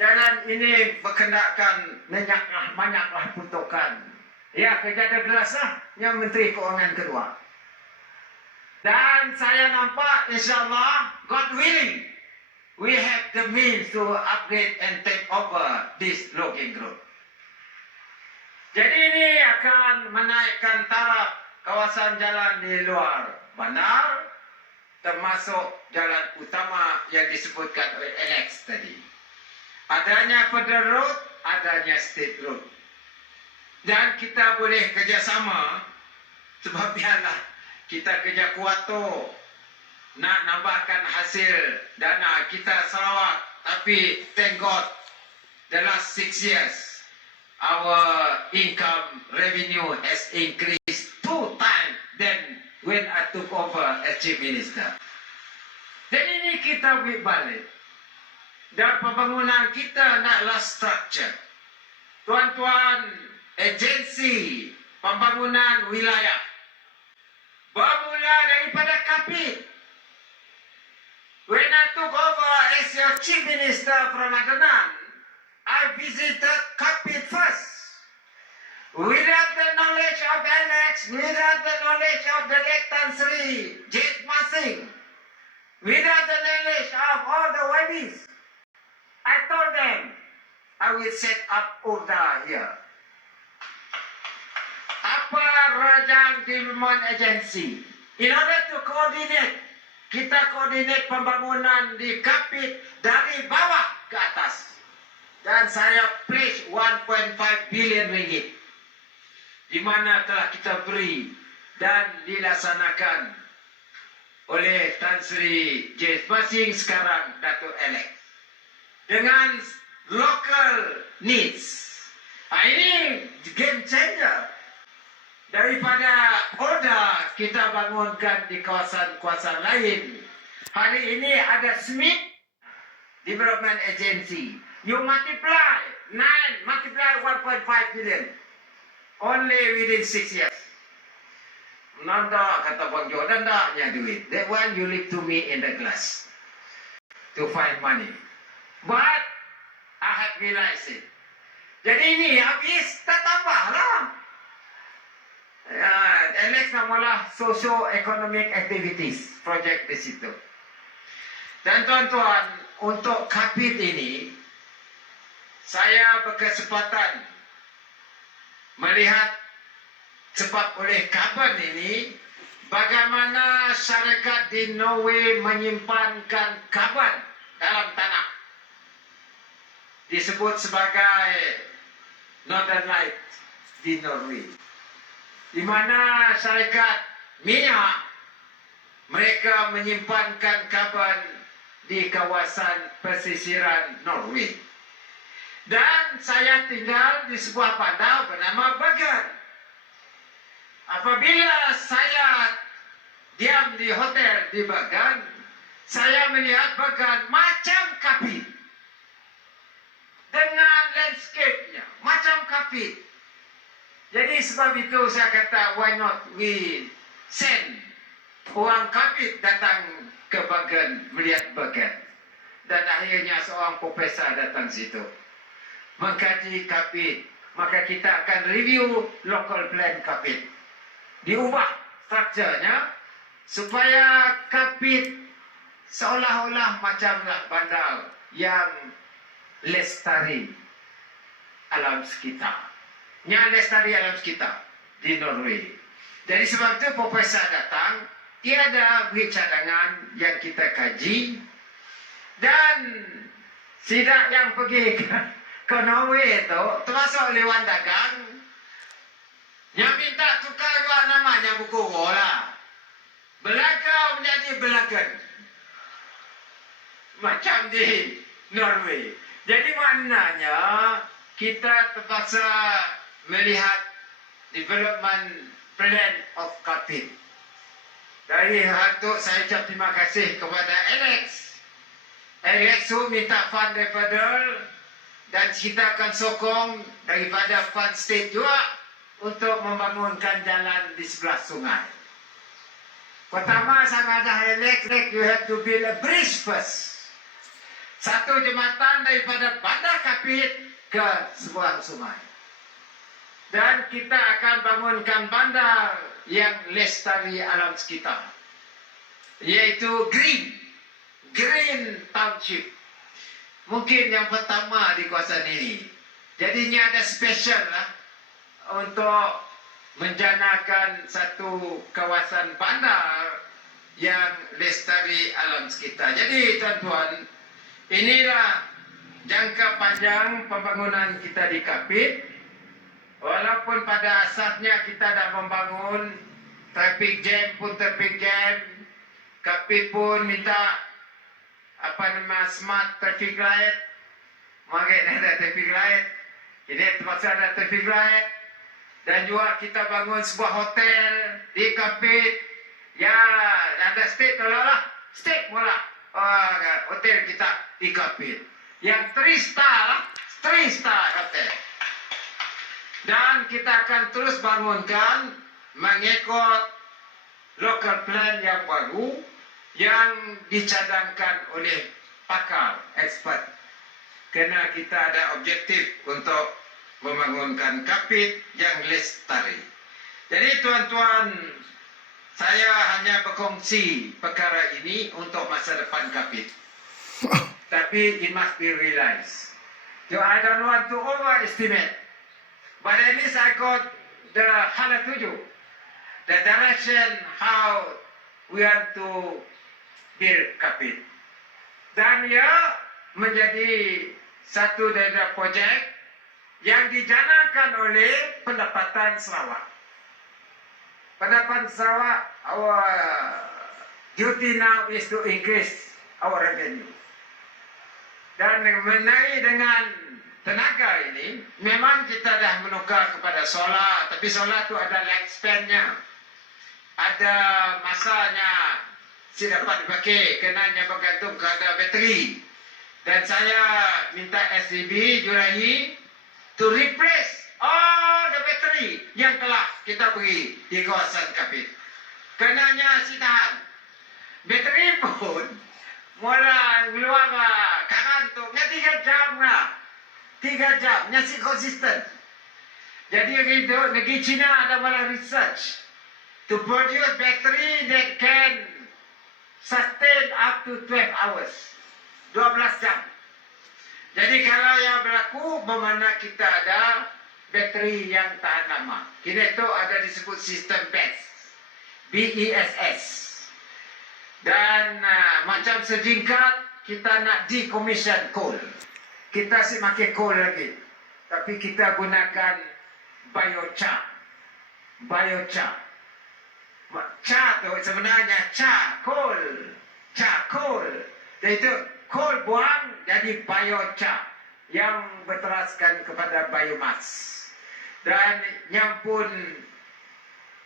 Jalan ini berkendakkan banyaklah peruntukan. Ya, kerja ada gelas lah yang Menteri Keuangan kedua. Dan saya nampak insyaAllah, God willing, we have the means to upgrade and take over this logging group. Jadi ini akan menaikkan taraf kawasan jalan di luar bandar, termasuk jalan utama yang disebutkan oleh Alex tadi. Adanya federal road, adanya state road. Dan kita boleh kerjasama, sebab biarlah kita kerja kuat tu nak nambahkan hasil dana kita Sarawak. Tapi thank God, the last 6 years, our income revenue has increased 2 times than when I took over as Chief Minister. Jadi ini kita balik. Dan pembangunan kita naklah structure. Tuan-tuan, agensi pembangunan wilayah bermula daripada Kapit. When I took over as your Chief Minister from Adenan, I visited Kapit first. Without the knowledge of Alex, without the knowledge of the late Tan Sri Jade Masing, without the knowledge of all the YBs, I told them, I will set up ORDA here. Apa Rajang Development Agency. In order to coordinate, kita koordinate pembangunan di Kapit dari bawah ke atas. Dan saya pledge 1.5 billion ringgit. Di mana telah kita beri dan dilaksanakan oleh Tan Sri Jade Masing, sekarang Datuk Alex. Dengan local needs. Ini game changer. Daripada ORDA kita bangunkan di kawasan-kawasan lain. Hari ini ada Smith Development Agency. You multiply 1.5 billion. Only within 6 years. Nanda kata Bang Jo, nanda punya duit. That one you leave to me in the glass. To find money. But I have realized it. Jadi ini habis, tak tambahlah. Alex namalah socio-economic activities project di situ. Dan tuan-tuan, untuk Kapit ini, saya berkesempatan melihat sebab oleh karbon ini, bagaimana syarikat di Norway menyimpankan karbon dalam tanah. Disebut sebagai Northern Light di Norway. Di mana syarikat minyak mereka menyimpankan karbon di kawasan pesisiran Norway. Dan saya tinggal di sebuah bandar bernama Bergen. Apabila saya diam di hotel di Bergen, saya melihat Bergen macam Kapit. Dengan landscape-nya macam Kapit. Jadi sebab itu saya kata, why not we send orang Kapit datang ke Bergen, melihat Bergen. Dan akhirnya seorang profesor datang situ mengkaji Kapit. Maka kita akan review local plan Kapit. Diubah strukturnya supaya Kapit seolah-olah macamlah bandar yang lestari alam sekitar. Yang lestari alam sekitar di Norway. Jadi sebab itu profesor datang, tiada duit cadangan yang kita kaji. Dan sidak yang pergi ke Norway itu, termasuk Dewan Dagang, yang minta tukar juga namanya buku bola. Belaka menjadi Belagan. Macam di Norway. Jadi maknanya kita terpaksa melihat development plan of Kapit. Dari itu saya ucap terima kasih kepada Alex. Alex tu minta fund dari federal dan kita akan sokong daripada fund state juga untuk membangunkan jalan di sebelah sungai. Pertama saya kata Alex, you have to build a bridge first. Satu jembatan daripada Bandar Kapit ke sebuah sungai. Dan kita akan bangunkan bandar yang lestari alam sekitar, yaitu Green Township. Mungkin yang pertama di kawasan ini. Jadinya ada special lah untuk menjanakan satu kawasan bandar yang lestari alam sekitar. Jadi tuan-tuan, inilah jangka panjang pembangunan kita di Kapit. Walaupun pada asasnya kita dah membangun traffic jam pun traffic jam, Kapit pun minta smart traffic light, makanya ada traffic light. Ini terpaksa ada traffic light. Dan juga kita bangun sebuah hotel di Kapit. Ya, ada state lah, state mula hotel kita di Kapit. Yang 3 star hotel. Dan kita akan terus bangunkan mengikut local plan yang baru yang dicadangkan oleh pakar, expert. Kerana kita ada objektif untuk membangunkan Kapit yang lestari. Jadi tuan-tuan, saya hanya berkongsi perkara ini untuk masa depan Kapit. Tapi it must be realized. So I don't want to overestimate. But at least I got the hala tuju, the direction how we want to build Kapit. Dan ia menjadi satu daerah projek yang dijanakan oleh Pendapatan Sarawak. Pendapatan Sarawak, our duty now is to increase our revenue. Dan mengenai dengan tenaga ini, memang kita dah menukar kepada solar, tapi solar tu ada lifespan-nya. Ada masanya si dapat dipakai, kenanya bergantung kepada bateri. Dan saya minta SCB Jurahi to replace all the battery yang telah kita beri di kawasan Kapit. Kenanya si tahan. Bateri pun mula keluar karan tu, 3 jam lah. 3 jam, masih konsisten. Jadi negeri China ada malah research to produce battery that can sustain up to 12 hours. 12 jam. Jadi kalau yang berlaku, bermakna kita ada bateri yang tahan lama. Kini itu ada disebut sistem BESS. BESS. Dan macam sejingkat, kita nak decommission coal. Kita masih pakai coal lagi. Tapi kita gunakan biochar. Biochar. Char tu sebenarnya charcoal. Charcoal. Dan itu coal buang jadi biochar. Yang berteraskan kepada biomass. Dan yang pun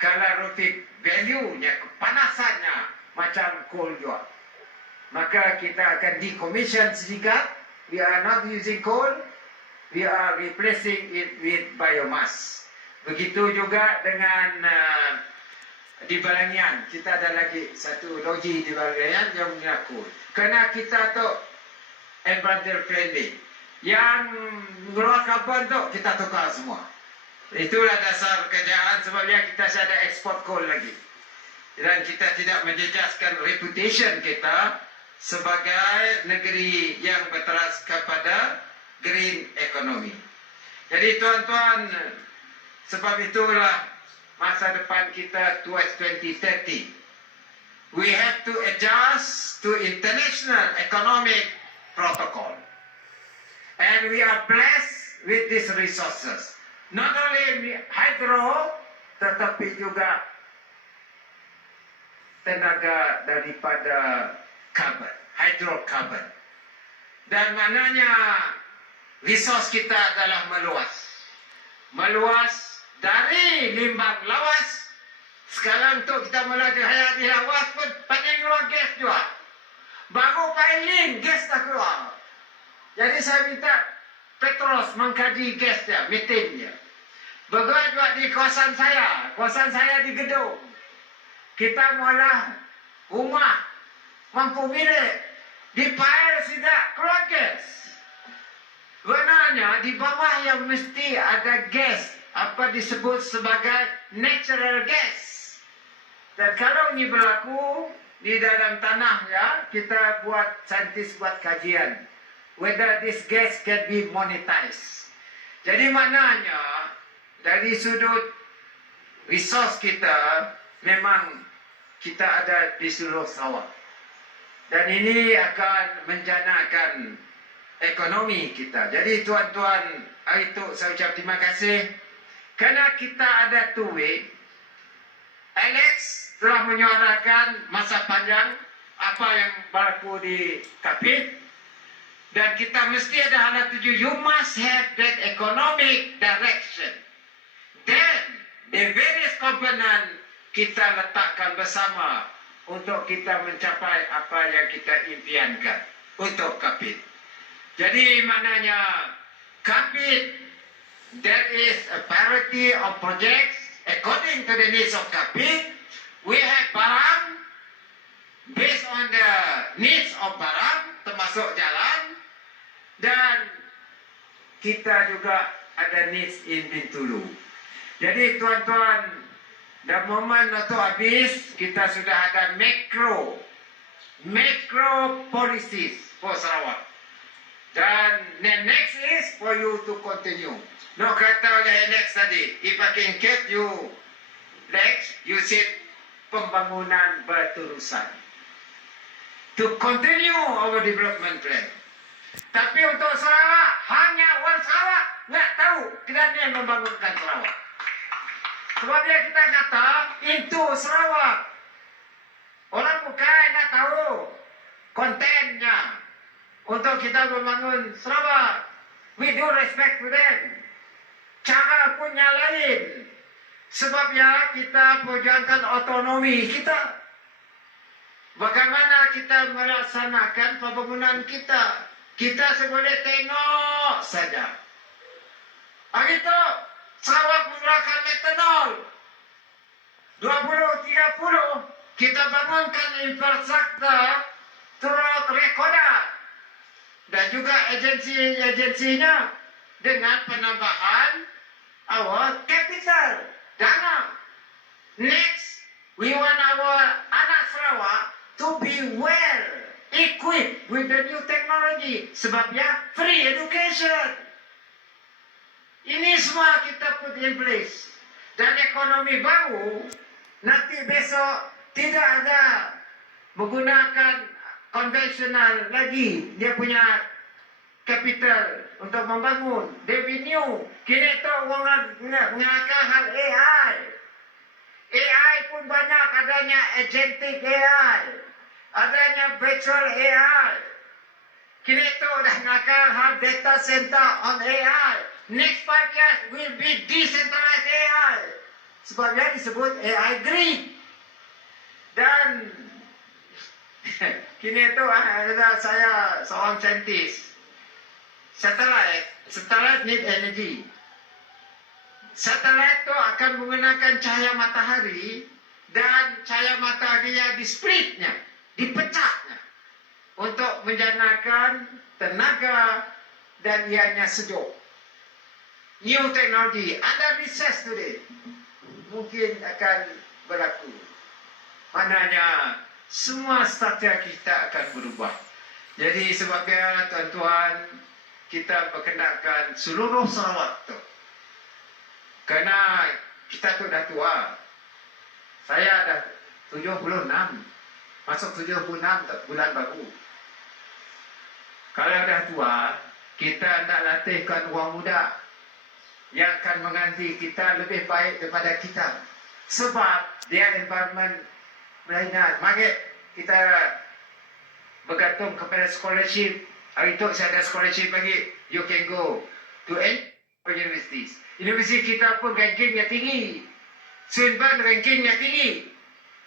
calorific value-nya, kepanasannya macam coal juga. Maka kita akan decommission sedikit. We are not using coal, we are replacing it with biomass. Begitu juga dengan di Balangian. Kita ada lagi satu loji di Balangian yang menggunakan coal. Kerana kita tu environmental friendly. Yang mengeluarkan karbon tu kita tukar semua. Itulah dasar pekerjaan sebabnya kita ada ekspor coal lagi. Dan kita tidak menjejaskan reputation kita sebagai negeri yang berteras kepada green economy. Jadi tuan-tuan, sebab itulah masa depan kita towards 2030. We have to adjust to international economic protocol. And we are blessed with these resources. Not only hydro, tetapi juga tenaga daripada carbon, hydrocarbon. Dan maknanya resource kita adalah meluas. Meluas dari limbang lawas. Sekarang tu kita mula di lawas pun pandai keluar gas juga. Baru piling gas dah keluar. Jadi saya minta Petros mengkaji gas dia, metan dia. Begitu juga di kawasan saya di gedung. Kita mula rumah mampu milik. Di pile tidak keluar gas. Sebenarnya di bawah yang mesti ada gas, apa disebut sebagai natural gas. Dan kalau ini berlaku di dalam tanah ya, kita saintis buat kajian whether this gas can be monetized. Jadi maknanya dari sudut resource kita memang kita ada di seluruh Sarawak. Dan ini akan menjanakan ekonomi kita. Jadi tuan-tuan, hari itu saya ucap terima kasih kerana kita ada two way. Alex telah menyuarakan masa panjang apa yang berlaku di Kapit. Dan kita mesti ada hala tuju. You must have that economic direction. Then, the various component kita letakkan bersama untuk kita mencapai apa yang kita impiankan untuk Kapit. Jadi maknanya Kapit, there is a priority of projects according to the needs of Kapit. We have barang based on the needs of barang, termasuk jalan. Dan kita juga ada needs in Bintulu. Jadi tuan-tuan, dan momen itu habis, kita sudah ada macro policies for Sarawak. Dan the next is for you to continue. No kata oleh Alex tadi, if I can get you, Lex, you said pembangunan berterusan. To continue our development plan. Tapi untuk Sarawak, hanya orang Sarawak nggak tahu kerana yang membangunkan Sarawak. Sebab dia kita kata, itu Sarawak. Orang bukan nak tahu kontennya untuk kita membangun Sarawak. We do respect to them. Cara punya lain. Sebabnya kita perjuangkan otonomi kita. Bagaimana kita melaksanakan pembangunan kita. Kita seboleh tengok saja. Hari itu, Sarawak menggunakan metanol. 2030, kita bangunkan infrastruktur turut rekoda. Dan juga agensi-agensinya dengan penambahan our capital, dana. Next, we want our anak Sarawak to be well equipped with the new technology. Sebabnya free education. Ini semua kita put in place. Dan ekonomi baru, nanti besok tidak ada menggunakan konvensional lagi. Dia punya capital untuk membangun. Revenue. Kini itu orang menggunakan hal AI. AI pun banyak adanya agentic AI. Adanya virtual AI. Kini itu dah nakal hal data center on AI. Next 5 years will be decentralized AI. Sebabnya disebut AI grid. Dan kini itu ada saya seorang saintis. Satellite need energy. Satelit itu akan menggunakan cahaya matahari dan cahaya matahari di splitnya, dipecahnya untuk menjanakan tenaga dan ianya sejuk. New technology under research today mungkin akan berlaku. Maknanya semua strategi kita akan berubah. Jadi sebabnya tuan-tuan, kita berkenalkan seluruh Sarawak tu. Kerana kita tu dah tua. Saya dah 76. Masuk 76 bulan baru. Kalau dah tua, kita nak latihkan orang muda yang akan mengganti kita lebih baik daripada kita. Sebab dia environment berlainan. Mari kita bergantung kepada scholarship. Hari itu saya ada scholarship lagi. You can go to any universities. Universiti kita pun rankingnya tinggi. Swinburne rankingnya tinggi.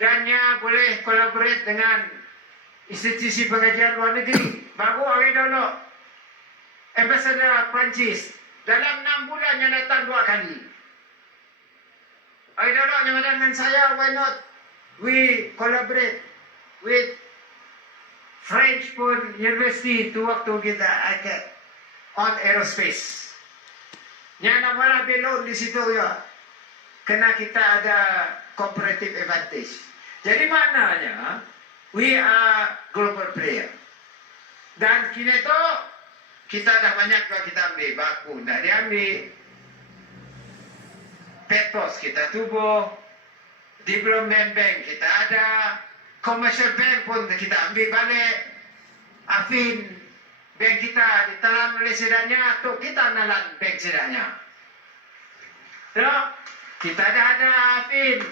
Dan dia boleh collaborate dengan institusi pengajian luar negeri. Baru hari dulu Ambassador Perancis dalam 6 bulan yang datang 2 kali. Hari dulu yang dengan saya, why not we collaborate with French pun university tu waktu kita on aerospace. Yang nak belon di situ ya. Kena kita ada comparative advantage. Jadi maknanya we are global player. Dan kini tu kita dah banyak kita ambil baku, dah diambil. Petros kita tubuh, development bank kita ada, commercial bank pun kita ambil balik. Afin bank kita ditelan oleh sedanya, tu kita nalan bank sedanya. So, kita dah ada Afin.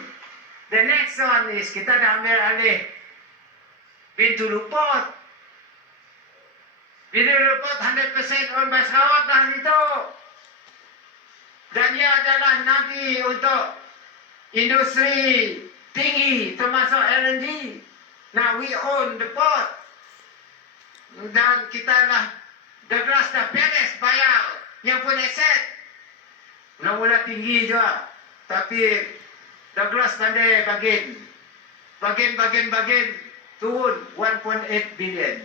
The next one is kita dah ambil alih Pintu Lupot. Pintu Lupot 100% on by Sarawak dah itu. Dan ia adalah nabi untuk industri tinggi termasuk LNG. Now we own the port. Dan kita lah Douglas dah beres bayar yang pun aset. Mula-mula tinggi juga. Tapi Douglas pandai bagian turun 1.8 billion.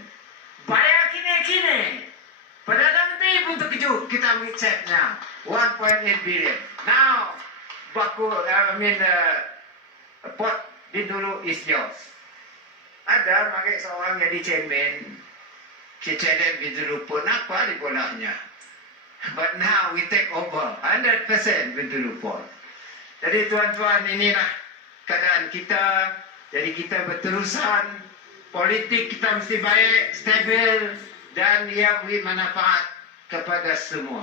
Bayar kini. Perdana Menteri pun terkejut kita ambil setnya 1.8 billion. Now, port Bintulu is yours. Ada pakai seorang jadi chairman, Keceden Bintulu pun apa di bolanya. But now we take over 100% Bintulu Port. Jadi tuan-tuan, inilah keadaan kita. Jadi kita berterusan, politik kita mesti baik, stabil, dan ia beri manfaat kepada semua.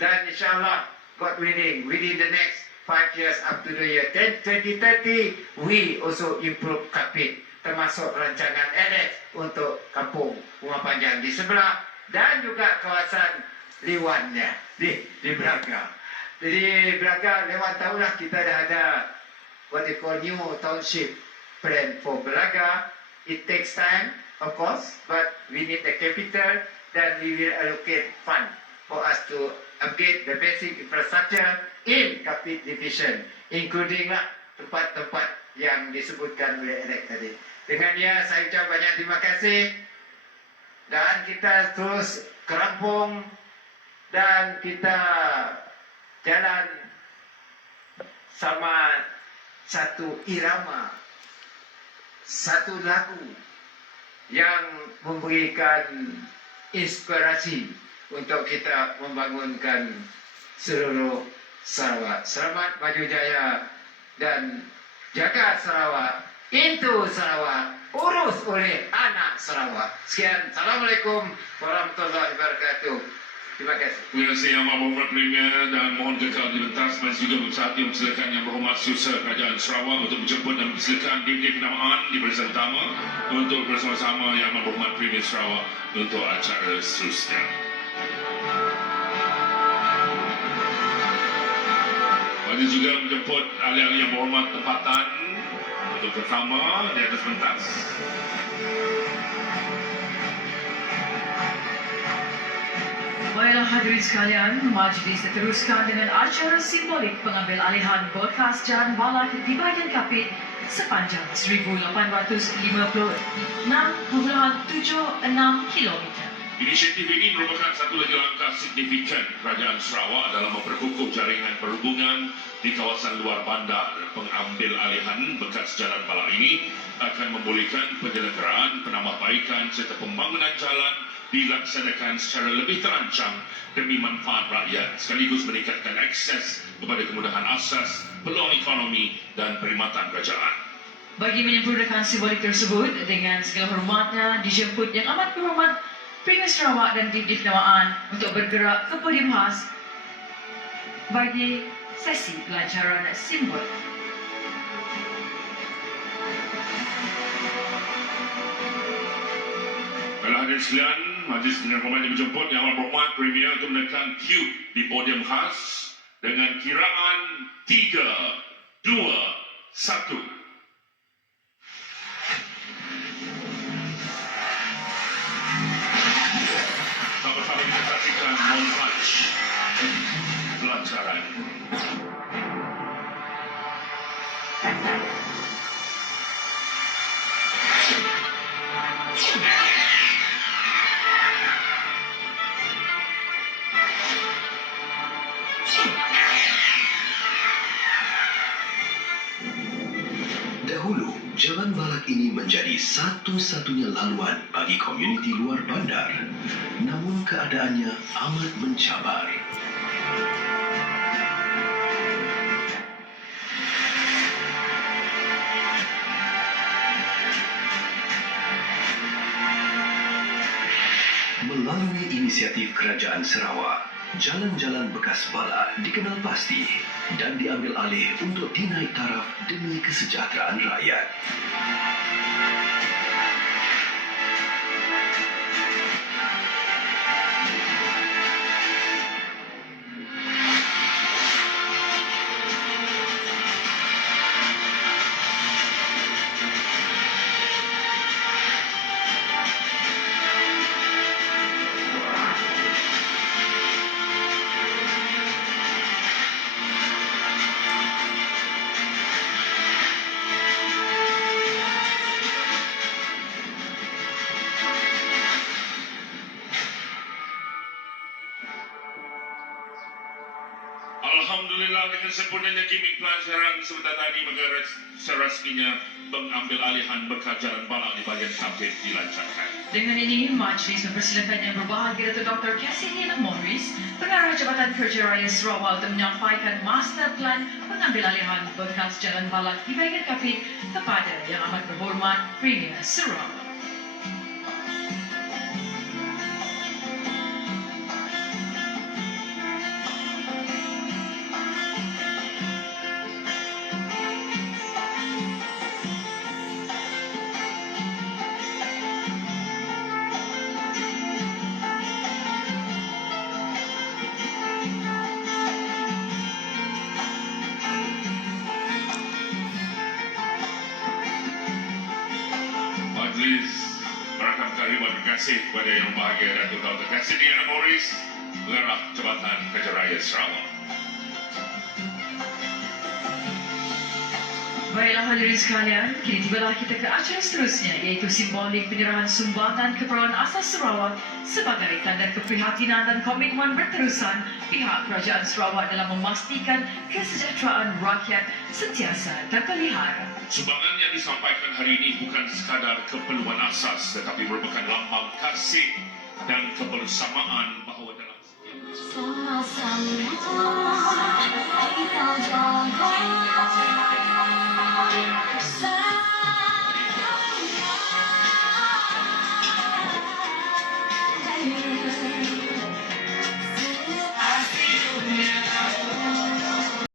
Dan insyaAllah, God willing, within the next 5 years up to the year 2030, we also improve Kapit, termasuk rancangan LX untuk kampung rumah panjang di sebelah, dan juga kawasan Liwannya di Braga. Jadi Braga, lewat tahunlah kita dah ada what they call new township plan for Braga. It takes time, of course, but we need the capital, then we will allocate fund for us to upgrade the basic infrastructure in Kapit Division, including tempat-tempat yang disebutkan oleh Eric tadi. Dengan ia, saya ucap banyak terima kasih, dan kita terus kerampung, dan kita jalan sama satu irama, satu lagu yang memberikan inspirasi untuk kita membangunkan seluruh Sarawak. Selamat maju jaya dan jaga Sarawak, into Sarawak, urus oleh anak Sarawak. Sekian, Assalamualaikum warahmatullahi wabarakatuh. Terima kasih. Terima kasih Yang Berhormat Premier, dan mohon kekal di pentas masih juga bersatu mempersilakan Yang Berhormat Susah Kerajaan Sarawak untuk menjemput dan mempersilakan dinding penamaan di barisan utama untuk bersama-sama Yang Berhormat Premier Sarawak untuk acara seterusnya. Mari juga menjemput ahli-ahli Yang Berhormat tempatan untuk bersama di atas pentas. Baiklah hadirin sekalian, majlis diteruskan dengan acara simbolik pengambil alihan broadcast jalan bala di bahagian Kapit sepanjang 1856.76 km. Inisiatif ini merupakan satu lagi langkah signifikan Kerajaan Sarawak dalam memperkukuh jaringan perhubungan di kawasan luar bandar. Pengambil alihan bekas jalan bala ini akan membolehkan penyelenggaraan, penambahbaikan serta pembangunan jalan dilaksanakan secara lebih terancang demi manfaat rakyat, sekaligus meningkatkan akses kepada kemudahan asas, peluang ekonomi dan perkhidmatan kerajaan. Bagi menyempurnakan simbolik tersebut, dengan segala hormatnya dijemput Yang Amat Berhormat Premier Sarawak dan Dibdi Penamaan untuk bergerak ke podium khas bagi sesi pelancaran simbol. Baiklah hadirin sekalian, majlis dengan hormat yang menjemput Yang Amat Berhormat Premier untuk menekan cue di podium khas dengan kiraan 3, 2, 1. Sama-sama kita saksikan montage pelancaran. Tapak ini menjadi satu-satunya laluan bagi komuniti luar bandar. Namun keadaannya amat mencabar. Melalui inisiatif Kerajaan Sarawak, jalan-jalan bekas bala dikenal pasti dan diambil alih untuk dinaik taraf demi kesejahteraan rakyat. Alhamdulillah, dengan sempurnanya gimik pelajaran sebentar tadi maka serasminya pengambil alihan bekas jalan bala di bahagian Kapit dilancarkan. Dengan ini, Majlis mempersilakan yang berbahagia Datuk Dr. Cassidy Morris, Pengarah Jabatan Kerja Raya Sarawak untuk menyampaikan master plan pengambil alihan bekas jalan balak di bahagian Kapit kepada Yang Amat Berhormat Premier Sarawak. Majlis merakamkan ribuan terima kasih kepada Yang Berbahagia Datuk Dr. Cassidy Morris, Pengarah Jabatan Kerja Raya Sarawak. Baiklah hadirin sekalian, kini tibalah kita ke acara seterusnya iaitu simbolik penyerahan sumbangan Kepulauan Asas Sarawak sebagai tanda keprihatinan dan komitmen berterusan pihak Kerajaan Sarawak dalam memastikan kesejahteraan rakyat sentiasa terpelihara. Sumbangan yang disampaikan hari ini bukan sekadar keperluan asas tetapi merupakan lambang kasih dan kebersamaan bahawa dalam Sama-sama kita jaga